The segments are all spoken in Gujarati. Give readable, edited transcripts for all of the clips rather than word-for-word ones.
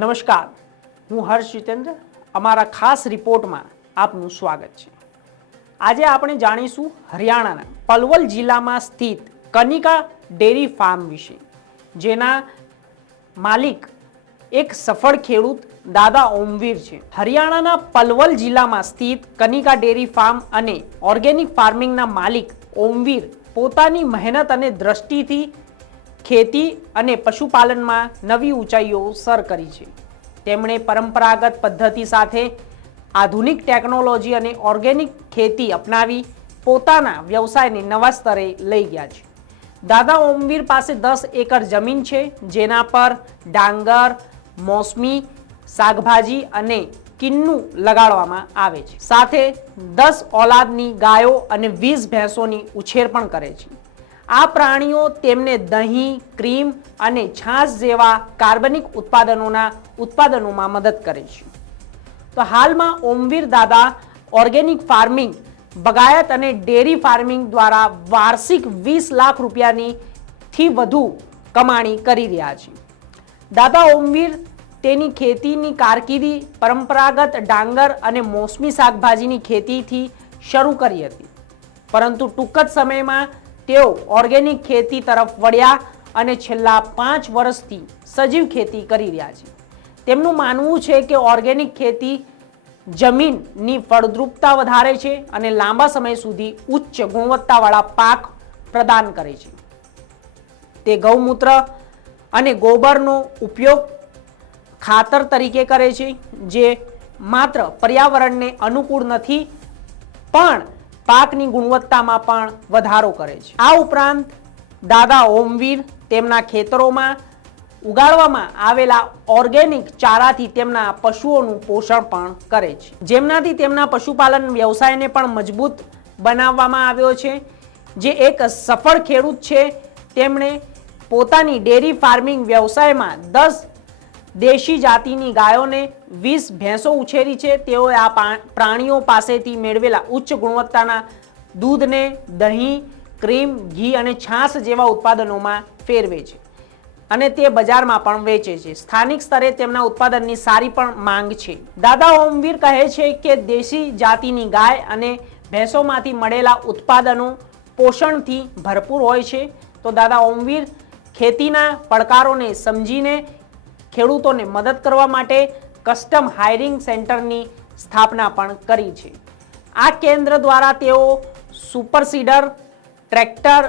નમસ્કાર, હું હર્ષ જીતેન્દ્ર. અમારા ખાસ રિપોર્ટમાં આપનું સ્વાગત છે. આજે આપણે જાણીશું હરિયાણાના પલવલ જિલ્લામાં સ્થિત કનિકા ડેરી ફાર્મ વિશે, જેના માલિક એક સફળ ખેડૂત દાદા ઓમવીર છે. હરિયાણાના પલવલ જિલ્લામાં સ્થિત કનિકા ડેરી ફાર્મ અને ઓર્ગેનિક ફાર્મિંગના માલિક ઓમવીર પોતાની મહેનત અને દ્રષ્ટિથી ખેતી અને પશુપાલનમાં નવી ઊંચાઈઓ સર કરી છે. તેમણે પરંપરાગત પદ્ધતિ સાથે આધુનિક ટેકનોલોજી અને ઓર્ગેનિક ખેતી અપનાવી પોતાના વ્યવસાયને નવા સ્તરે લઈ ગયા છે. દાદા ઓમવીર પાસે 10 એકર જમીન છે, જેના પર ડાંગર, મોસમી શાકભાજી અને કિન્નું લગાડવામાં આવે છે. સાથે 10 ઓલાદની ગાયો અને 20 ભેંસોની ઉછેર પણ કરે છે. આ પ્રાણીઓ તેમને દહીં, ક્રીમ અને છાશ જેવા કાર્બનિક ઉત્પાદનોમાં મદદ કરે છે. તો હાલમાં ઓમવીર દાદા ઓર્ગેનિક ફાર્મિંગ, બગાયત અને ડેરી ફાર્મિંગ દ્વારા વાર્ષિક 20 લાખ રૂપિયાથી વધુ કમાણી કરી રહ્યા છે. દાદા ઓમવીર તેની ખેતીની કારકિર્દી પરંપરાગત ડાંગર અને મોસમી શાકભાજીની ખેતીથી શરૂ કરી હતી, પરંતુ ટૂંક જ સમયમાં તેઓ ઓર્ગેનિક ખેતી તરફ વળ્યા અને છેલ્લા 5 વર્ષથી સજીવ ખેતી કરી રહ્યા છે. તેમનું માનવું છે કે ઓર્ગેનિક ખેતી જમીનની ફળદ્રુપતા વધારે છે અને લાંબા સમય સુધી ઉચ્ચ ગુણવત્તાવાળા પાક પ્રદાન કરે છે. તે ગૌમૂત્ર અને ગોબરનો ઉપયોગ ખાતર તરીકે કરે છે, જે માત્ર પર્યાવરણને અનુકૂળ નથી પણ પાકની ગુણવત્તામાં પણ વધારો કરે છે. આ ઉપરાંત દાદા ઓમવીર તેમના ખેતરોમાં ઉગાડવામાં આવેલા ઓર્ગેનિક ચારાથી તેમના પશુઓનું પોષણ પણ કરે છે, જેમનાથી તેમના પશુપાલન વ્યવસાયને પણ મજબૂત બનાવવામાં આવ્યો છે. જે એક સફળ ખેડૂત છે, તેમણે પોતાની ડેરી ફાર્મિંગ વ્યવસાયમાં 10 દેશી જાતિની ગાયોને 20 ભેંસો ઉછેરી છે. તેઓએ આ પ્રાણીઓ પાસેથી મેળવેલા ઉચ્ચ ગુણવત્તાના દૂધને દહીં, ક્રીમ, ઘી અને છાશ જેવા ઉત્પાદનોમાં ફેરવે છે અને તે બજારમાં પણ વેચે છે. સ્થાનિક સ્તરે તેમના ઉત્પાદનની સારી પણ માંગ છે. દાદા ઓમવીર કહે છે કે દેશી જાતિની ગાય અને ભેંસોમાંથી મળેલા ઉત્પાદનો પોષણથી ભરપૂર હોય છે. તો દાદા ઓમવીર ખેતીના પડકારોને સમજીને ખેડૂતોને મદદ કરવા માટે કસ્ટમ હાયરિંગ સેન્ટરની સ્થાપના પણ કરી છે. આ કેન્દ્ર દ્વારા તેઓ સુપર સીડર, ટ્રેક્ટર,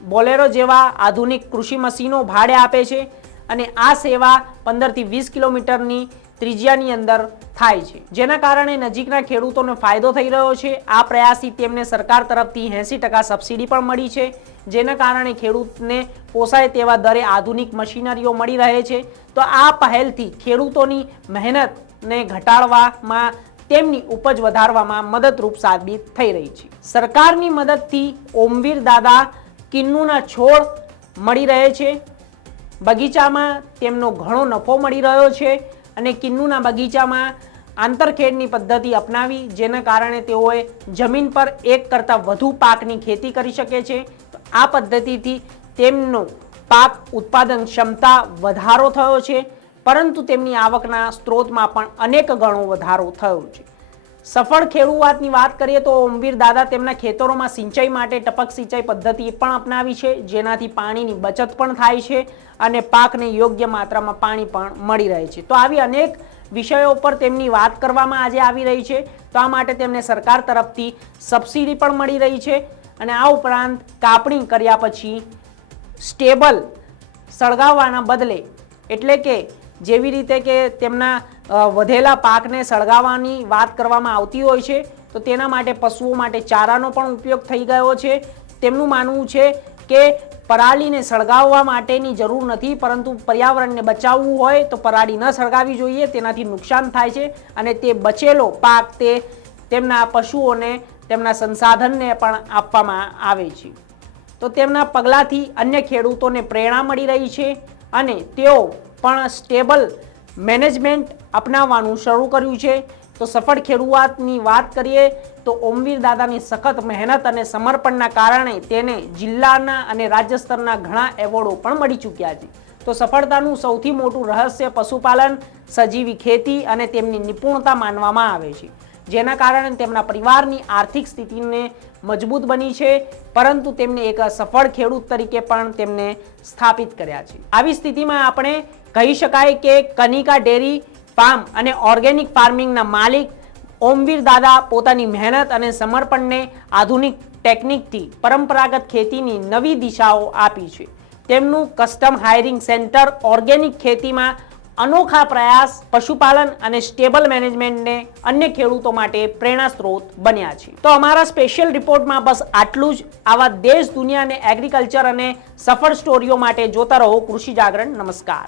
બોલેરો જેવા આધુનિક કૃષિ મશીનો ભાડે આપે છે અને આ સેવા 15 થી 20 કિલોમીટરની ત્રિજ્યાની અંદર થાય છે, જેના કારણે નજીકના ખેડૂતોને ફાયદો થઈ રહ્યો છે. આ પ્રયાસથી તેમને સરકાર તરફથી 80% સબસિડી પણ મળી છે, જેના કારણે ખેડૂતને પોસાય તેવા દરે આધુનિક મશીનરીઓ મળી રહે છે. તો આ પહેલથી ખેડૂતોની મહેનતને ઘટાડવામાં, તેમની ઉપજ વધારવામાં મદદરૂપ સાબિત થઈ રહી છે. સરકારની મદદથી ઓમવીર દાદા કિન્નુના છોડ મળી રહે છે. બગીચામાં તેમનો ઘણો નફો મળી રહ્યો છે અને કિન્નુના બગીચામાં આંતરખેડની પદ્ધતિ અપનાવી, જેના કારણે તેઓએ જમીન પર એક કરતાં વધુ પાકની ખેતી કરી શકે છે. આ પદ્ધતિથી તેમનો પાક ઉત્પાદન ક્ષમતા વધારો થયો છે, પરંતુ તેમની આવકના સ્ત્રોતમાં પણ અનેક ગણો વધારો થયો છે. સફળ ખેડૂતની વાત કરીએ તો ઓમવીર દાદા તેમના ખેતરોમાં સિંચાઈ માટે ટપક સિંચાઈ પદ્ધતિ પણ અપનાવી છે, જેનાથી પાણીની બચત પણ થાય છે અને પાકને યોગ્ય માત્રામાં પાણી પણ મળી રહે છે. તો આવી અનેક વિષયો પર તેમની વાત કરવામાં આજે આવી રહી છે. તો આ માટે તેમને સરકાર તરફથી સબસિડી પણ મળી રહી છે અને આ ઉપરાંત કાપણી કર્યા પછી સ્ટેબલ સળગાવવાના બદલે, એટલે કે જેવી રીતે કે તેમના વધેલા પાકને સળગાવવાની વાત કરવામાં આવતી હોય છે, તો તેના માટે પશુઓ માટે ચારાનો પણ ઉપયોગ થઈ ગયો છે. તેમનું માનવું છે કે પરાળીને સળગાવવા માટેની જરૂર નથી, પરંતુ પર્યાવરણને બચાવવું હોય તો પરાળી ન સળગાવવી જોઈએ, તેનાથી નુકસાન થાય છે અને તે બચેલો પાક તે તેમના પશુઓને, તેમના સંસાધનને પણ આપવામાં આવે છે. તો તેમના પગલાંથી અન્ય ખેડૂતોને પ્રેરણા મળી રહી છે અને તેઓ પણ સ્ટેબલ મેનેજમેન્ટ અપનાવવાનું શરૂ કર્યું છે. તો સફળ ખેડૂતની વાત કરીએ તો ઓમવીર દાદાની સખત મહેનત અને સમર્પણના કારણે તેને જિલ્લાના અને રાજ્ય સ્તરના ઘણા એવોર્ડો પણ મળી ચૂક્યા છે. તો સફળતાનું સૌથી મોટું રહસ્ય પશુપાલન, સજીવી ખેતી અને તેમની નિપુણતા માનવામાં આવે છે, જેના કારણે તેમના પરિવારની આર્થિક સ્થિતિને મજબૂત બની છે, પરંતુ તેમને એક સફળ ખેડૂત તરીકે પણ તેમને સ્થાપિત કર્યા છે. આવી સ્થિતિમાં આપણે કહી શકાય કે કનિકા ડેરી ફાર્મ અને ઓર્ગેનિક ફાર્મિંગના માલિક ઓમવીર દાદા પોતાની મહેનત અને સમર્પણને આધુનિક ટેકનિકથી પરંપરાગત ખેતીની નવી દિશાઓ આપી છે. તેમનું કસ્ટમ હાયરિંગ સેન્ટર ઓર્ગેનિક ખેતીમાં અનોખા પ્રયાસ પશુપાલન અને સ્ટેબલ મેનેજમેન્ટને અન્ય ખેડૂતો માટે પ્રેરણા સ્ત્રોત બન્યા છે. તો અમારા સ્પેશિયલ રિપોર્ટમાં બસ આટલું જ. આવા દેશ દુનિયા અને એગ્રીકલ્ચર અને સફળ સ્ટોરીઓ માટે જોતા રહો કૃષિ જાગરણ. નમસ્કાર.